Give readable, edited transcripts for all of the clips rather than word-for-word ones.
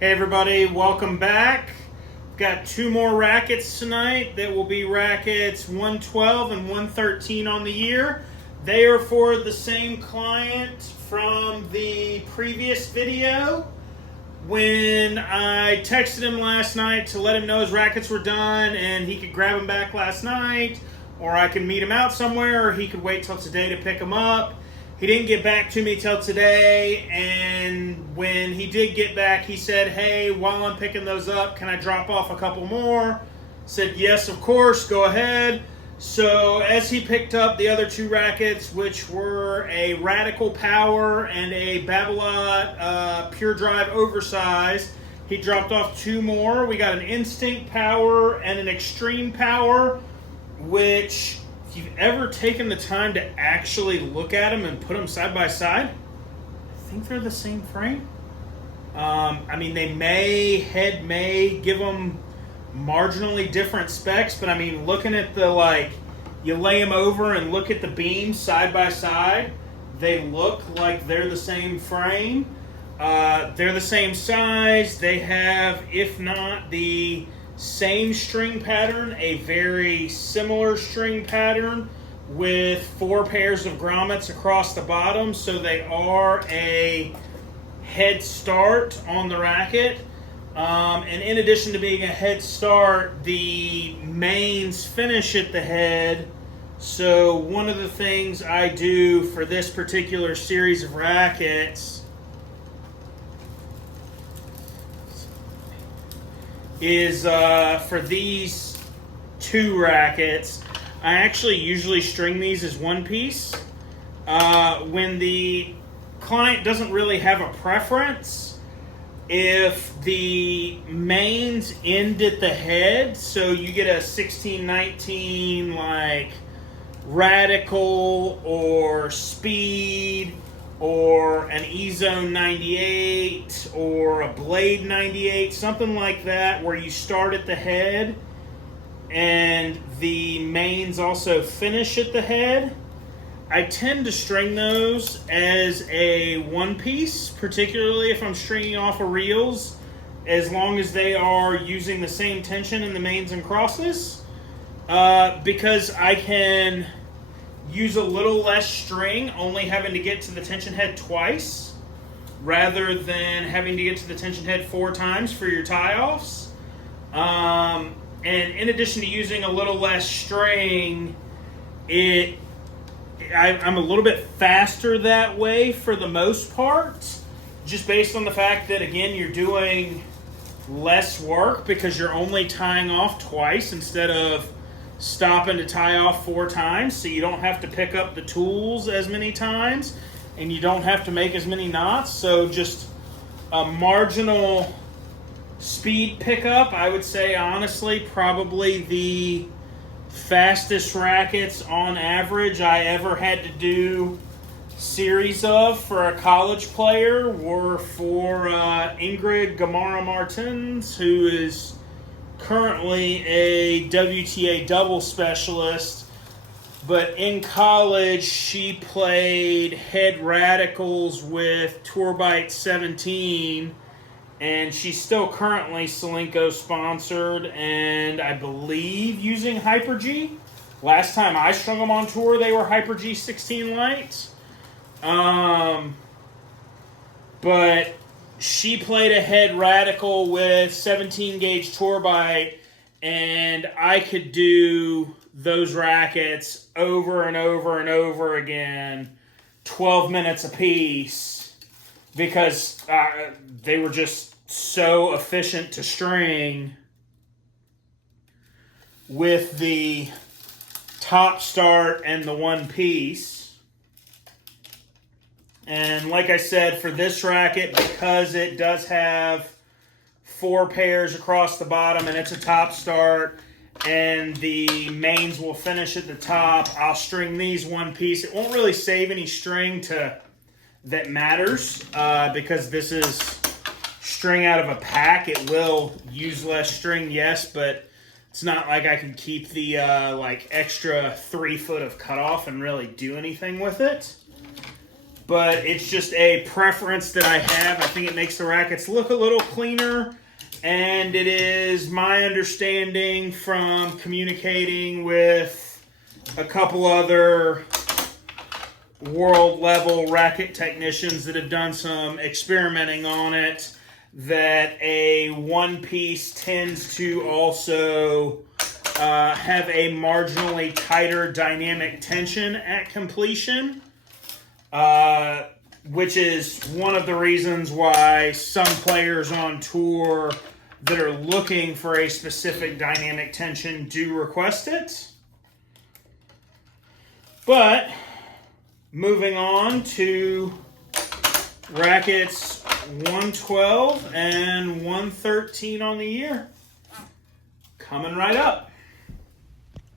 Hey everybody, welcome back. Got two more rackets tonight that will be rackets 112 and 113 on the year. They are for the same client from the previous video. When I texted him last night to let him know his rackets were done and he could grab them back last night, or I could meet him out somewhere, or he could wait till today to pick them up. He didn't get back to me till today, and when he did get back, he said, hey, while I'm picking those up, can I drop off a couple more? Said, yes, of course, go ahead. So as he picked up the other two rackets, which were a Radical Power and a Babolat Pure Drive Oversize, he dropped off two more. We got an Instinct Power and an Extreme Power, which... if you've ever taken the time to actually look at them and put them side by side, I think they're the same frame. I mean, head may give them marginally different specs, but I mean, looking at the, you lay them over and look at the beams side by side, they look like they're the same frame. They're the same size. They have, if not the same string pattern, a very similar string pattern with 4 pairs of grommets across the bottom, so they are a head start on the racket. And in addition to being a head start, the mains finish at the head. So one of the things I do for this particular series of rackets is for these two rackets, I actually usually string these as one piece. When the client doesn't really have a preference, if the mains end at the head, so you get a 1619 like Radical or Speed, or an E-Zone 98, or a Blade 98, something like that, where you start at the head and the mains also finish at the head. I tend to string those as a one piece, particularly if I'm stringing off of reels, as long as they are using the same tension in the mains and crosses, because I can use a little less string, only having to get to the tension head twice, rather than having to get to the tension head 4 times for your tie-offs. And in addition to using a little less string, I'm a little bit faster that way for the most part, just based on the fact that, again, you're doing less work because you're only tying off twice instead of stopping to tie off 4 times, so you don't have to pick up the tools as many times and you don't have to make as many knots. So just a marginal speed pickup. I would say, honestly, probably the fastest rackets on average I ever had to do series of for a college player were for Ingrid Gamara Martins, who is currently a WTA double specialist, but in college she played head radicals with Tourbite 17, and she's still currently Solinco sponsored and I believe using Hyper-G. Last time I strung them on tour, they were Hyper-G 16 lights. But she played a head radical with 17 gauge Tourbite, and I could do those rackets over and over and over again, 12 minutes a piece, because they were just so efficient to string with the top start and the one piece. And like I said, for this racket, because it does have 4 pairs across the bottom and it's a top start and the mains will finish at the top, I'll string these one piece. It won't really save any string that matters, because this is string out of a pack. It will use less string, yes, but it's not like I can keep the extra 3 foot of cutoff and really do anything with it. but it's just a preference that I have. I think it makes the rackets look a little cleaner, and it is my understanding from communicating with a couple other world level racket technicians that have done some experimenting on it, that a one piece tends to also have a marginally tighter dynamic tension at completion, which is one of the reasons why some players on tour that are looking for a specific dynamic tension do request it. But moving on to rackets 112 and 113 on the year. Coming right up.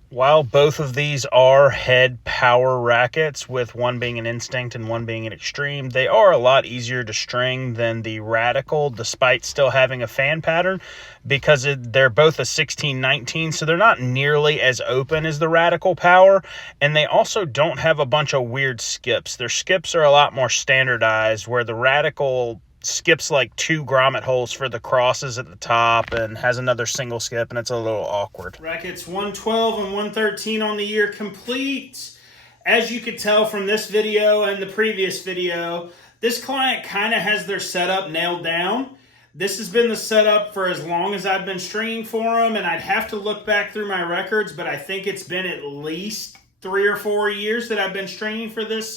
While both of these are head power rackets, with one being an Instinct and one being an Extreme, they are a lot easier to string than the Radical, despite still having a fan pattern, because they're both a 16-19, so they're not nearly as open as the Radical Power, and they also don't have a bunch of weird skips. Their skips are a lot more standardized, where the Radical skips like 2 grommet holes for the crosses at the top and has another single skip, and it's a little awkward. Rackets 112 and 113 on the year complete. As you could tell from this video and the previous video, this client kind of has their setup nailed down. This has been the setup for as long as I've been stringing for them, and I'd have to look back through my records, but I think it's been at least 3 or 4 years that I've been stringing for this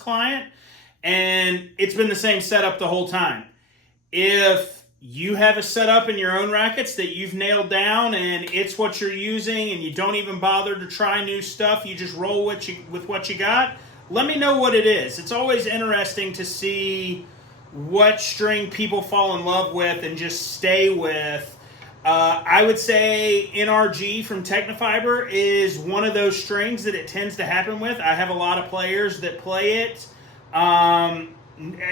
client. And it's been the same setup the whole time. If you have a setup in your own rackets that you've nailed down and it's what you're using and you don't even bother to try new stuff, you just roll with what you got, let me know what it is. It's always interesting to see what string people fall in love with and just stay with. I would say NRG from Tecnifibre is one of those strings that it tends to happen with. I have a lot of players that play it.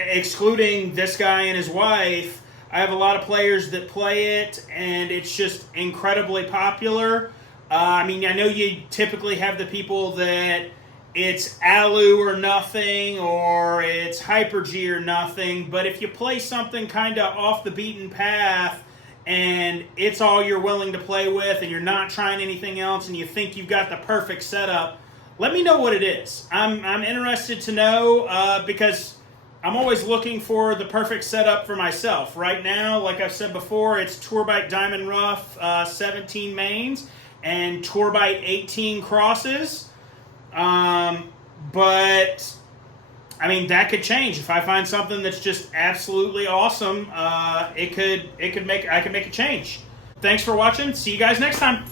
Excluding this guy and his wife, I have a lot of players that play it, and it's just incredibly popular. I mean, I know you typically have the people that it's Alu or nothing, or it's Hyper-G or nothing, but if you play something kind of off the beaten path, and it's all you're willing to play with, and you're not trying anything else, and you think you've got the perfect setup, let me know what it is. I'm interested to know because I'm always looking for the perfect setup for myself. Right now, like I've said before, it's Tourbite Diamond Rough 17 mains and Tourbite 18 crosses. But I mean, that could change. If I find something that's just absolutely awesome, I could make a change. Thanks for watching. See you guys next time.